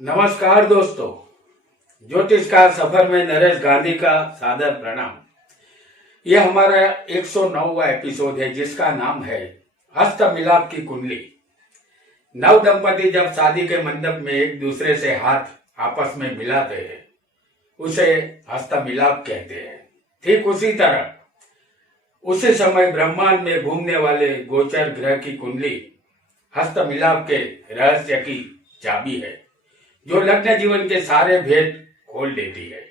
नमस्कार दोस्तों, ज्योतिष का सफर में नरेश गांधी का सादर प्रणाम। यह हमारा 109वां एपिसोड है जिसका नाम है हस्त मिलाप की कुंडली। नव दंपति जब शादी के मंडप में एक दूसरे से हाथ आपस में मिलाते हैं उसे हस्त मिलाप कहते हैं। ठीक उसी तरह उसी समय ब्रह्मांड में घूमने वाले गोचर ग्रह की कुंडली हस्त मिलाप के रहस्य की चाबी है जो लग्न जीवन के सारे भेद खोल देती है।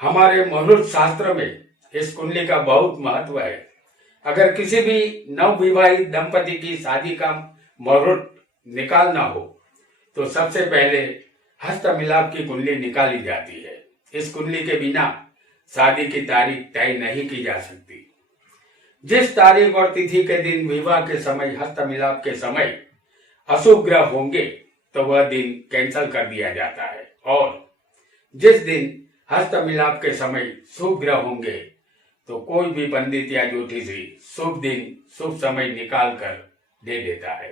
हमारे मुहूर्त शास्त्र में इस कुंडली का बहुत महत्व है। अगर किसी भी नवविवाहित दंपति की शादी का मुहूर्त निकालना हो तो सबसे पहले हस्त मिलाप की कुंडली निकाली जाती है। इस कुंडली के बिना शादी की तारीख तय नहीं की जा सकती। जिस तारीख और तिथि के दिन विवाह के समय हस्त मिलाप के समय अशुभ ग्रह होंगे तो वह दिन कैंसिल कर दिया जाता है और जिस दिन हस्त मिलाप के समय शुभ ग्रह होंगे तो कोई भी पंडित या ज्योतिषी शुभ दिन शुभ समय निकाल कर दे देता है।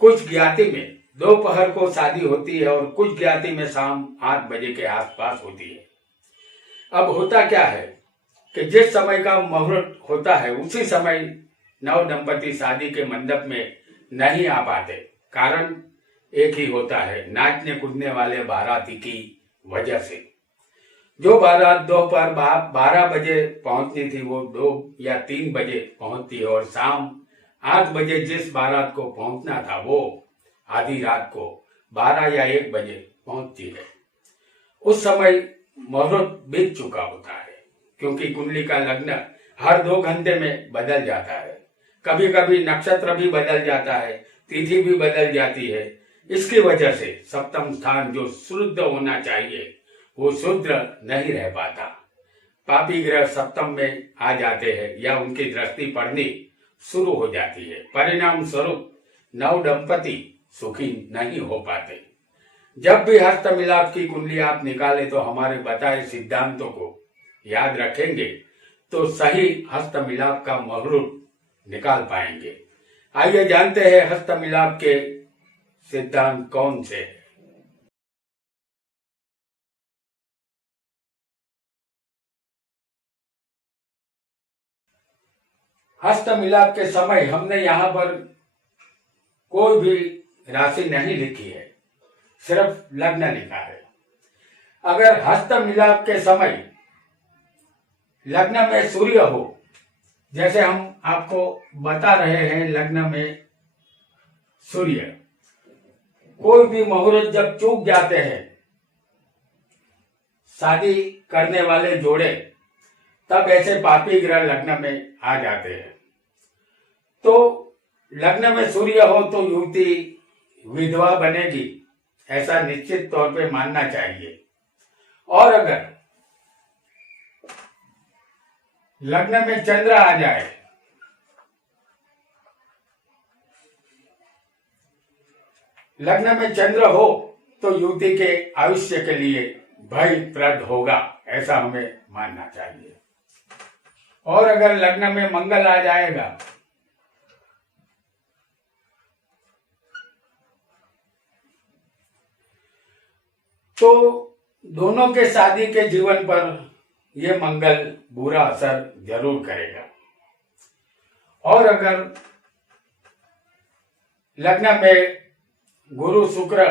कुछ ज्ञाति में दोपहर को शादी होती है और कुछ ज्ञाति में शाम 8 बजे के आसपास होती है। अब होता क्या है कि जिस समय का मुहूर्त होता है उसी समय नव दंपति शादी के मंडप में नहीं आ पाते। कारण एक ही होता है, नाचने कूदने वाले बाराती की वजह से। जो बारात दोपहर 12 बजे पहुंचनी थी वो 2 या 3 बजे पहुंचती है और शाम 8 बजे जिस बारात को पहुंचना था वो आधी रात को 12 या 1 बजे पहुंचती है। उस समय मुहूर्त बीत चुका होता है क्योंकि कुंडली का लग्न हर 2 घंटे में बदल जाता है। कभी कभी नक्षत्र भी बदल जाता है, तिथि भी बदल जाती है। इसकी वजह से सप्तम स्थान जो शुद्ध होना चाहिए वो शुद्ध नहीं रह पाता। पापी ग्रह सप्तम में आ जाते हैं या उनकी दृष्टि पड़नी शुरू हो जाती है। परिणाम स्वरूप नव दंपति सुखी नहीं हो पाते। जब भी हस्त मिलाप की कुंडली आप निकालें तो हमारे बताए सिद्धांतों को याद रखेंगे तो सही हस्त मिलाप का मुहूर्त निकाल पाएंगे। आइए जानते हैं हस्त मिलाप के सिद्धांत कौन से है। हस्त मिलाप के समय हमने यहाँ पर कोई भी राशि नहीं लिखी है, सिर्फ लग्न लिखा है। अगर हस्त मिलाप के समय लग्न में सूर्य हो, जैसे हम आपको बता रहे हैं लग्न में सूर्य, कोई भी मुहूर्त जब चूक जाते हैं शादी करने वाले जोड़े तब ऐसे पापी ग्रह लग्न में आ जाते हैं। तो लग्न में सूर्य हो तो युवती विधवा बनेगी ऐसा निश्चित तौर पे मानना चाहिए। और अगर लग्न में चंद्र आ जाए लग्न में चंद्र हो तो युवती के आयुष्य के लिए भयप्रद होगा ऐसा हमें मानना चाहिए। और अगर लग्न में मंगल आ जाएगा तो दोनों के शादी के जीवन पर यह मंगल बुरा असर जरूर करेगा। और अगर लग्न में गुरु शुक्र,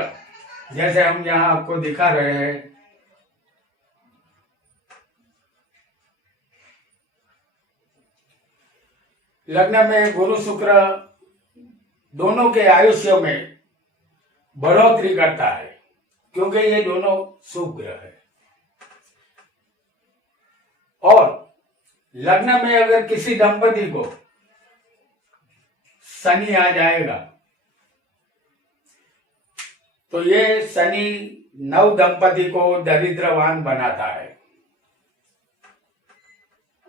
जैसे हम यहां आपको दिखा रहे हैं, लग्न में गुरु शुक्र दोनों के आयुष्य में बढ़ोतरी करता है क्योंकि ये दोनों शुभ ग्रह है। और लग्न में अगर किसी दंपति को शनि आ जाएगा तो ये शनि नव दंपति को दरिद्रवान बनाता है।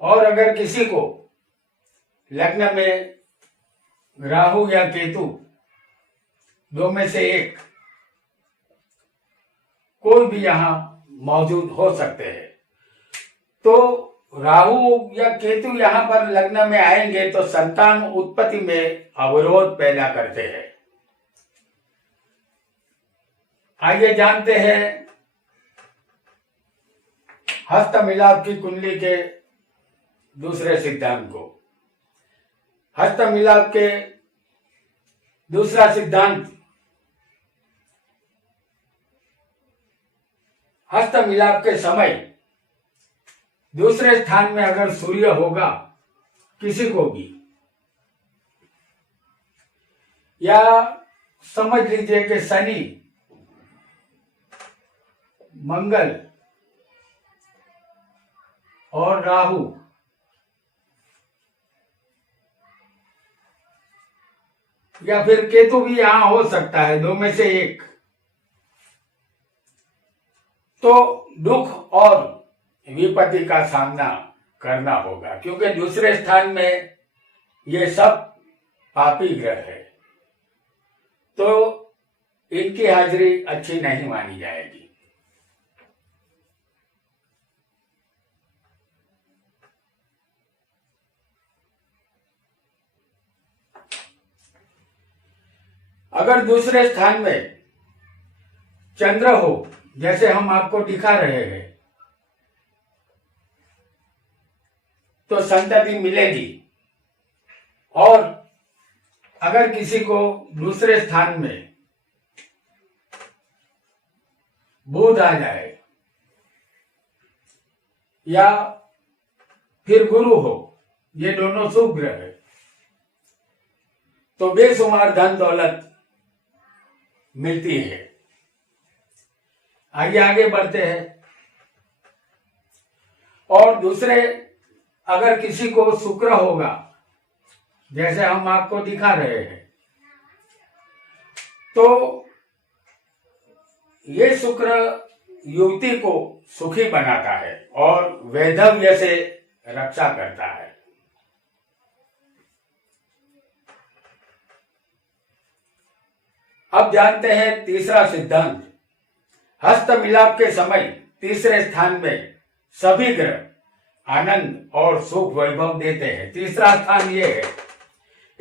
और अगर किसी को लग्न में राहु या केतु दो में से एक कोई भी यहां मौजूद हो सकते हैं तो राहु या केतु यहां पर लग्न में आएंगे तो संतान उत्पत्ति में अवरोध पैदा करते हैं। आइए जानते हैं हस्त मिलाप की कुंडली के दूसरे सिद्धांत को। हस्त मिलाप के दूसरा सिद्धांत, हस्त मिलाप के समय दूसरे स्थान में अगर सूर्य होगा किसी को भी, या समझ लीजिए कि शनि, मंगल और राहु, या फिर केतु भी यहां हो सकता है, दो में से एक, तो दुख और विपत्ति का सामना करना होगा, क्योंकि दूसरे स्थान में ये सब पापी ग्रह है, तो इनकी हाजिरी अच्छी नहीं मानी जाएगी। अगर दूसरे स्थान में चंद्र हो, जैसे हम आपको दिखा रहे हैं, तो संतति मिलेगी। और अगर किसी को दूसरे स्थान में बुध आ जाए या फिर गुरु हो, ये दोनों शुभ ग्रह है, तो बेशुमार धन दौलत मिलती है। आगे आगे बढ़ते हैं। और दूसरे, अगर किसी को शुक्र होगा, जैसे हम आपको दिखा रहे हैं, तो ये शुक्र युवती को सुखी बनाता है और वैधव्य से रक्षा करता है। अब जानते हैं तीसरा सिद्धांत। हस्त मिलाप के समय तीसरे स्थान में सभी ग्रह आनंद और सुख वैभव देते हैं। तीसरा स्थान ये है,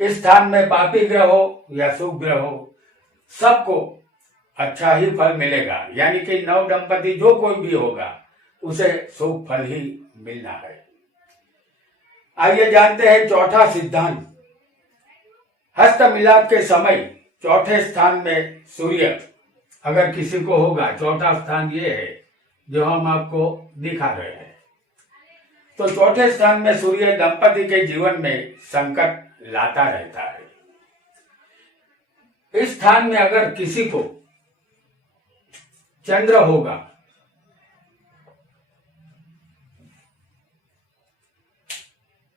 इस स्थान में पापी ग्रह हो या शुभ ग्रह हो, सबको अच्छा ही फल मिलेगा। यानी कि नव दंपति जो कोई भी होगा उसे शुभ फल ही मिलना है। आइए जानते हैं चौथा सिद्धांत। हस्त मिलाप के समय चौथे स्थान में सूर्य अगर किसी को होगा, चौथा स्थान ये है जो हम आपको दिखा रहे हैं, तो चौथे स्थान में सूर्य दंपति के जीवन में संकट लाता रहता है। इस स्थान में अगर किसी को चंद्र होगा,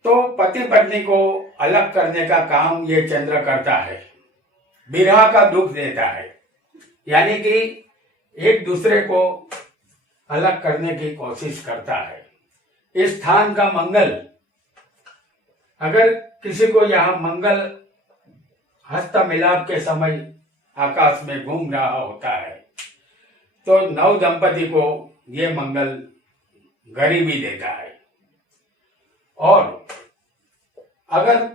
तो पति पत्नी को अलग करने का काम ये चंद्र करता है, विरह का दुख देता है, यानी कि एक दूसरे को अलग करने की कोशिश करता है। इस स्थान का मंगल, अगर किसी को यहाँ मंगल हस्त मिलाप के समय आकाश में घूम रहा होता है, तो नव दंपति को ये मंगल गरीबी देता है। और अगर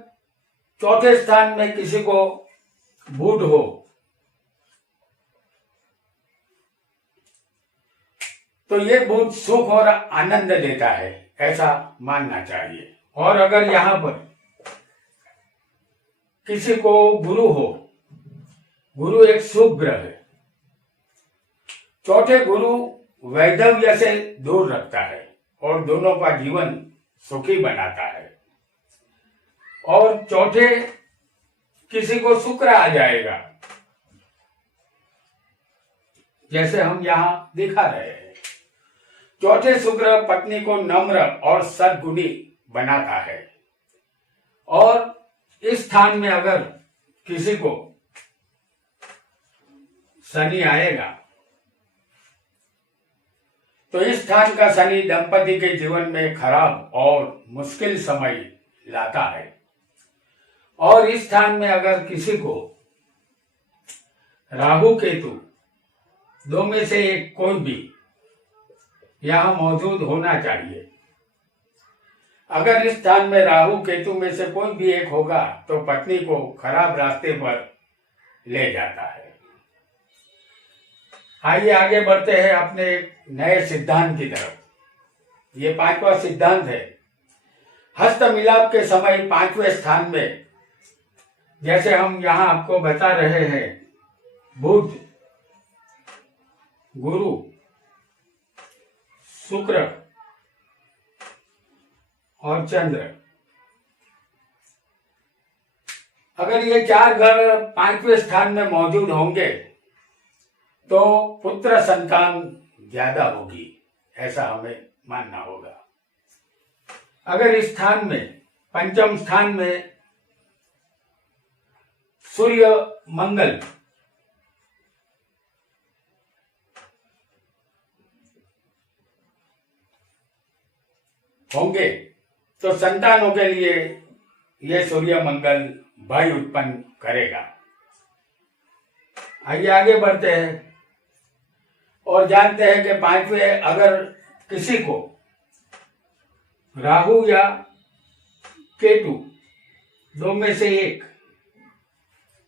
चौथे स्थान में किसी को बुध हो, तो ये बुध सुख और आनंद देता है, ऐसा मानना चाहिए। और अगर यहां पर किसी को गुरु हो, गुरु एक शुभ ग्रह है, चौथे गुरु वैधव्य से दूर रखता है और दोनों का जीवन सुखी बनाता है। और चौथे किसी को शुक्र आ जाएगा, जैसे हम यहां दिखा रहे हैं। चौथे शुक्र पत्नी को नम्र और सद्गुणी बनाता है। और इस स्थान में अगर किसी को शनि आएगा, तो इस स्थान का शनि दंपति के जीवन में खराब और मुश्किल समय लाता है। और इस स्थान में अगर किसी को राहु केतु, दो में से एक कोई भी यहां मौजूद होना चाहिए। अगर इस स्थान में राहु केतु में से कोई भी एक होगा, तो पत्नी को खराब रास्ते पर ले जाता है। आइए आगे बढ़ते हैं अपने एक नए सिद्धांत की तरफ। ये 5वां सिद्धांत है। हस्त मिलाप के समय 5वें स्थान में, जैसे हम यहां आपको बता रहे हैं, बुध, गुरु, शुक्र और चंद्र, अगर ये 4 ग्रह 5वें स्थान में मौजूद होंगे तो पुत्र संतान ज्यादा होगी, ऐसा हमें मानना होगा। अगर इस स्थान में, पंचम स्थान में सूर्य मंगल होंगे तो संतानों के लिए यह सूर्य मंगल भाई उत्पन्न करेगा। आइए आगे बढ़ते हैं और जानते हैं कि 5वें, अगर किसी को राहु या केतु दो में से एक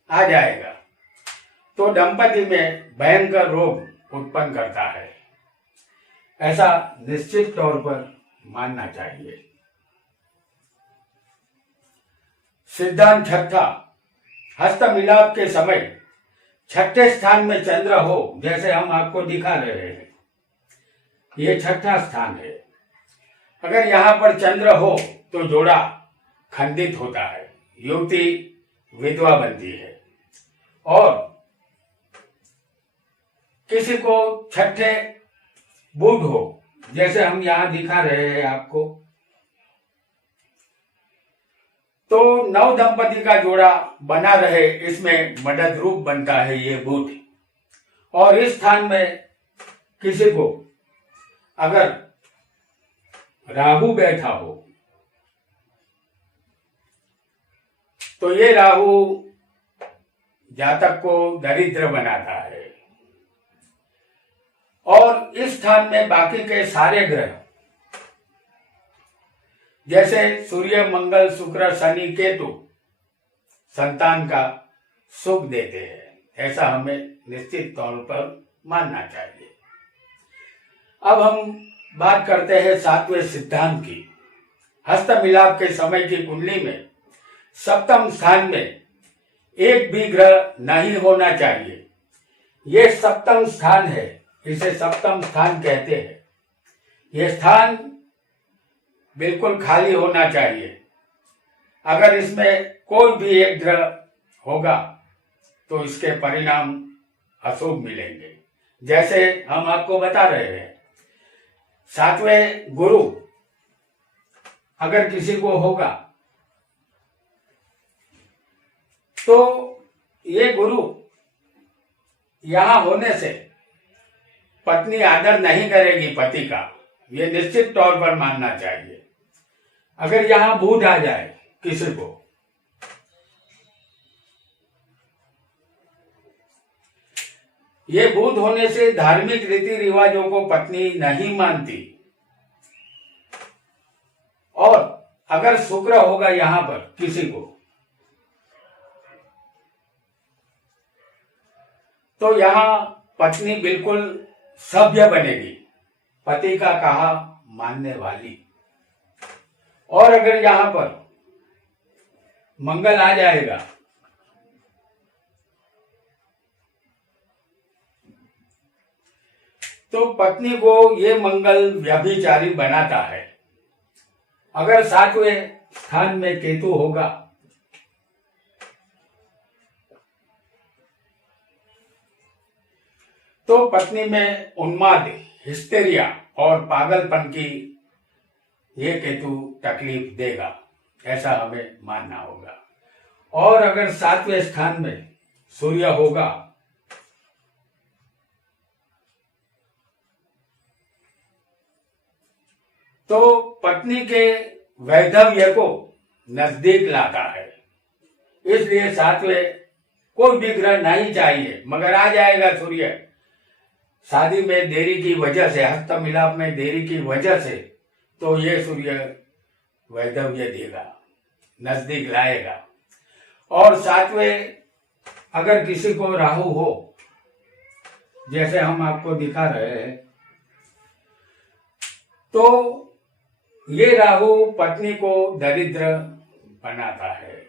आ जाएगा तो दंपति में भयंकर रोग उत्पन्न करता है, ऐसा निश्चित तौर पर मानना चाहिए। सिद्धांत छठा, हस्त मिलाप के समय 6ठे स्थान में चंद्र हो, जैसे हम आपको दिखा रहे हैं, ये 6ठा स्थान है। अगर यहां पर चंद्र हो तो जोड़ा खंडित होता है, युवती विधवा बनती है। और किसी को 6ठे बुध हो, जैसे हम यहां दिखा रहे हैं आपको, तो नव दंपति का जोड़ा बना रहे, इसमें मदद रूप बनता है ये बुध। और इस स्थान में किसी को अगर राहु बैठा हो तो ये राहु जातक को दरिद्र बनाता है। और इस स्थान में बाकी के सारे ग्रह, जैसे सूर्य, मंगल, शुक्र, शनि, केतु, संतान का सुख देते हैं, ऐसा हमें निश्चित तौर पर मानना चाहिए। अब हम बात करते हैं 7वें सिद्धांत की। हस्त मिलाप के समय की कुंडली में 7वें स्थान में एक भी ग्रह नहीं होना चाहिए। ये 7वां स्थान है, इसे 7वां स्थान कहते हैं। यह स्थान बिल्कुल खाली होना चाहिए। अगर इसमें कोई भी एक ग्रह होगा तो इसके परिणाम अशुभ मिलेंगे, जैसे हम आपको बता रहे हैं। 7वें गुरु अगर किसी को होगा तो ये गुरु यहां होने से पत्नी आदर नहीं करेगी पति का, ये निश्चित तौर पर मानना चाहिए। अगर यहां बुध आ जाए किसी को, ये बुध होने से धार्मिक रीति रिवाजों को पत्नी नहीं मानती। और अगर शुक्र होगा यहां पर किसी को, तो यहां पत्नी बिल्कुल सभ्य बनेगी, पति का कहा मानने वाली। और अगर यहां पर मंगल आ जाएगा तो पत्नी को ये मंगल व्यभिचारी बनाता है। अगर 7वें स्थान में केतु होगा तो पत्नी में उन्माद, हिस्टेरिया और पागलपन की ये केतु तकलीफ देगा, ऐसा हमें मानना होगा। और अगर 7वें स्थान में सूर्य होगा तो पत्नी के वैधव्य को नजदीक लाता है। इसलिए 7वें कोई भी ग्रह नहीं चाहिए, मगर आ जाएगा सूर्य शादी में देरी की वजह से, हस्त मिलाप में देरी की वजह से, तो ये सूर्य वैधव्य देगा, नजदीक लाएगा। और 7वें अगर किसी को राहु हो जैसे हम आपको दिखा रहे हैं। तो ये राहु पत्नी को दरिद्र बनाता है।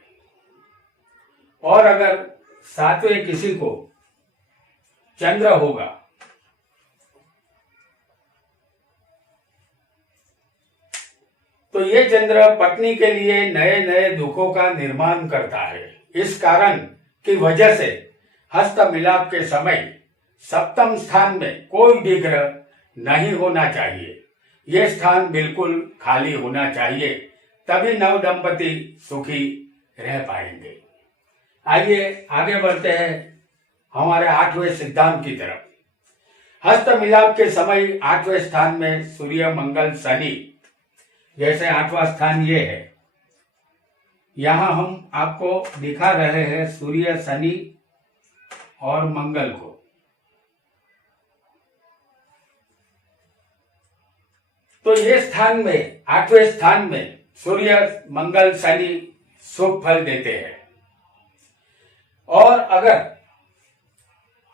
और अगर सातवें किसी को चंद्र होगा तो ये चंद्र पत्नी के लिए नए नए दुखों का निर्माण करता है। इस कारण की वजह से हस्त मिलाप के समय सप्तम स्थान में कोई भी ग्रह नहीं होना चाहिए। ये स्थान बिल्कुल खाली होना चाहिए, तभी नव दंपति सुखी रह पाएंगे। आइए आगे बढ़ते हैं हमारे 8वें सिद्धांत की तरफ। हस्त मिलाप के समय 8वें स्थान में सूर्य मंगल शनि, जैसे 8वां स्थान ये है। यहां हम आपको दिखा रहे हैं सूर्य शनि और मंगल को। तो ये स्थान में 8वें स्थान में सूर्य मंगल शनि शुभ फल देते हैं। और अगर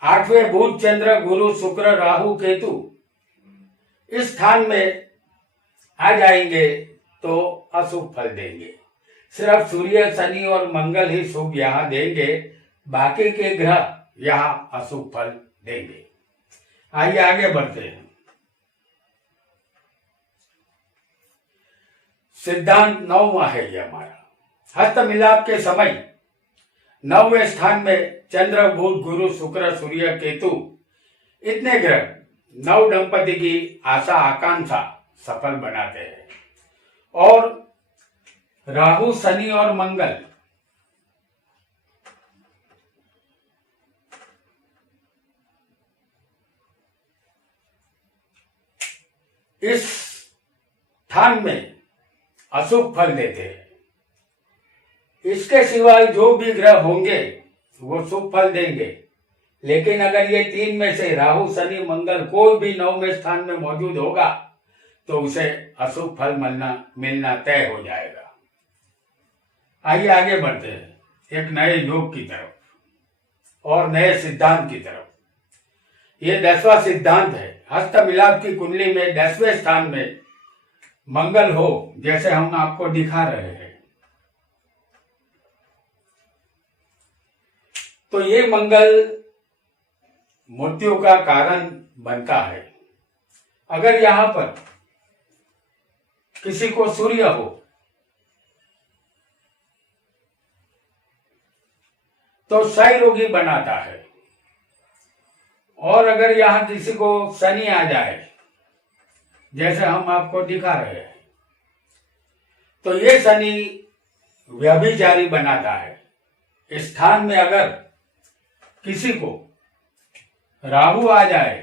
8वें बुध चंद्र गुरु शुक्र राहु केतु इस स्थान में आ जाएंगे तो अशुभ फल देंगे। सिर्फ सूर्य शनि और मंगल ही शुभ यहां देंगे, बाकी के ग्रह यहां अशुभ फल देंगे। आइए आगे बढ़ते हैं। सिद्धांत 9वां है ये हमारा। हस्त मिलाप के समय 9वें स्थान में चंद्र बुध गुरु शुक्र सूर्य केतु इतने ग्रह नव दंपति की आशा आकांक्षा सफल बनाते हैं। और राहु शनि और मंगल इस स्थान में अशुभ फल देते हैं। इसके सिवाय जो भी ग्रह होंगे वो शुभ फल देंगे। लेकिन अगर ये 3 में से राहु शनि मंगल कोई भी 9वें स्थान में मौजूद होगा तो उसे अशुभ फल मिलना तय हो जाएगा। आइए आगे बढ़ते हैं एक नए योग की तरफ और नए सिद्धांत की तरफ। ये 10वां सिद्धांत है। हस्त मिलाप की कुंडली में 10वें स्थान में मंगल हो, जैसे हम आपको दिखा रहे हैं। तो ये मंगल मृत्यु का कारण बनता है। अगर यहां पर किसी को सूर्य हो तो क्षय रोगी बनाता है। और अगर यहां किसी को शनि आ जाए, जैसे हम आपको दिखा रहे हैं, तो ये शनि व्यभिचारी बनाता है। इस स्थान में अगर किसी को राहु आ जाए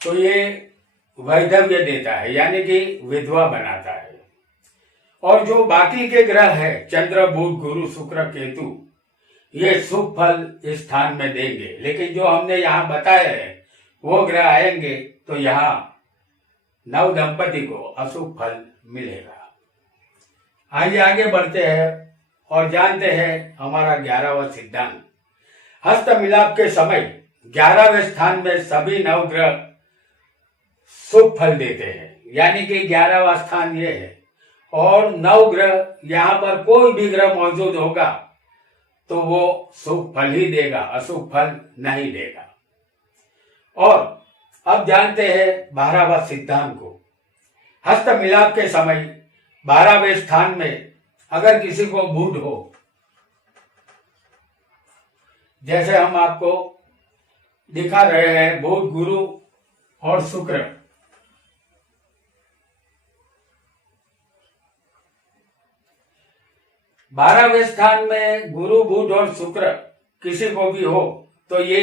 तो ये वैधव्य देता है, यानी कि विधवा बनाता है। और जो बाकी के ग्रह है चंद्र बुध गुरु शुक्र केतु, ये शुभ फल इस स्थान में देंगे। लेकिन जो हमने यहाँ बताए हैं वो ग्रह आएंगे तो यहाँ नव दंपति को अशुभ फल मिलेगा। आइए आगे बढ़ते हैं और जानते हैं हमारा 11वां सिद्धांत। हस्त मिलाप के समय 11वें स्थान में सभी नवग्रह शुभ फल देते हैं, यानी कि 11वां स्थान ये है। और नवग्रह यहाँ पर कोई भी ग्रह मौजूद होगा तो वो शुभ फल ही देगा, अशुभ फल नहीं देगा। और अब जानते हैं 12वां सिद्धांत को। हस्त मिलाप के समय 12वें स्थान में अगर किसी को बुध हो, जैसे हम आपको दिखा रहे हैं बुध गुरु और शुक्र, बारहवें स्थान में गुरु बुध और शुक्र किसी को भी हो तो ये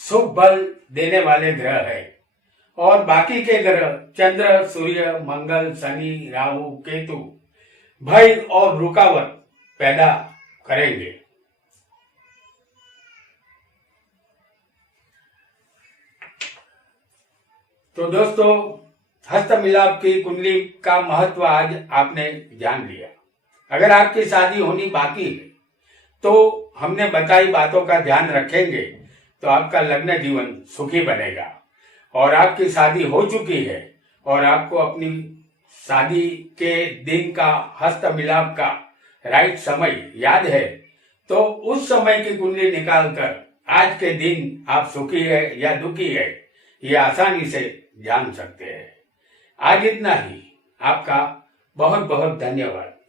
शुभ फल देने वाले ग्रह है। और बाकी के ग्रह चंद्र सूर्य मंगल शनि राहु केतु भय और रुकावट पैदा करेंगे। तो दोस्तों, हस्त मिलाप की कुंडली का महत्व आज आपने जान लिया। अगर आपकी शादी होनी बाकी है तो हमने बताई बातों का ध्यान रखेंगे तो आपका लग्न जीवन सुखी बनेगा। और आपकी शादी हो चुकी है और आपको अपनी शादी के दिन का हस्त मिलाप का राइट समय याद है, तो उस समय की कुंडली निकालकर आज के दिन आप सुखी है या दुखी है ये आसानी से जान सकते हैं। आज इतना ही। आपका बहुत बहुत धन्यवाद।